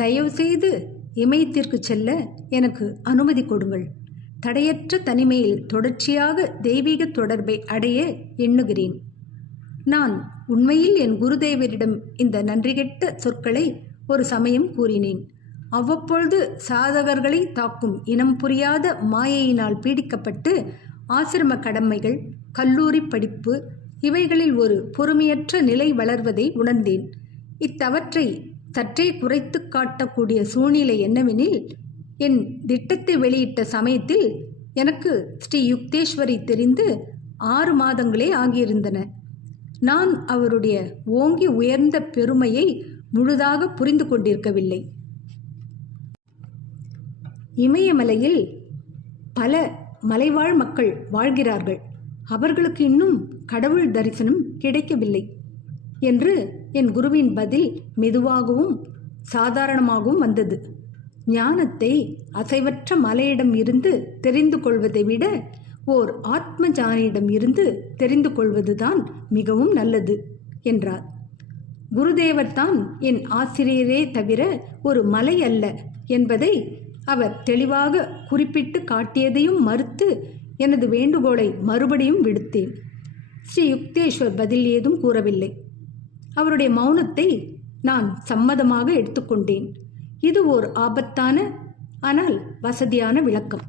தயவுசெய்து இமயத்திற்கு செல்ல எனக்கு அனுமதி கொடுங்கள். தடையற்ற தனிமையில் தொடர்ச்சியாக தெய்வீக தொடர்பை அடைய எண்ணுகிறேன். நான் உண்மையில் என் குருதேவரிடம் இந்த நன்றிகெட்ட சொற்களை ஒரு சமயம் கூறினேன். அவ்வப்பொழுது சாதகர்களை தாக்கும் இனம் புரியாத மாயையினால் பீடிக்கப்பட்டு ஆசிரம கடமைகள், கல்லூரி படிப்பு இவைகளில் ஒரு பொறுமையற்ற நிலை வளர்வதை உணர்ந்தேன். இத்தவற்றை சற்றே குறைத்து காட்டக்கூடிய சூழ்நிலை என்னவெனில், என் திட்டத்தை வெளியிட்ட சமயத்தில் எனக்கு ஸ்ரீ யுக்தேஸ்வரை தெரிந்து 6 மாதங்களே ஆகியிருந்தன. நான் அவருடைய ஓங்கி உயர்ந்த பெருமையை முழுதாக புரிந்து கொண்டிருக்கவில்லை. இமயமலையில் பல மலைவாழ் மக்கள் வாழ்கிறார்கள். அவர்களுக்கு இன்னும் கடவுள் தரிசனம் கிடைக்கவில்லை என்று என் குருவின் பதில் மெதுவாகவும் சாதாரணமாகவும் வந்தது. ஞானத்தை அசைவற்ற மலையிடம் இருந்து தெரிந்து கொள்வதை விட ஓர் ஆத்ம ஞானியிடம் இருந்து தெரிந்து கொள்வதுதான் மிகவும் நல்லது என்றார். குருதேவர் தான் என் ஆசிரியரே தவிர ஒரு மலை அல்ல என்பதை அவர் தெளிவாக குறிப்பிட்டு காட்டியதையும் மறுத்து எனது வேண்டுகோளை மறுபடியும் விடுத்தேன். ஸ்ரீ யுக்தேஸ்வர் பதில் ஏதும் கூறவில்லை. அவருடைய மௌனத்தை நான் சம்மதமாக எடுத்துக்கொண்டேன். இது ஓர் ஆபத்தான ஆனால் வசதியான விளக்கம்.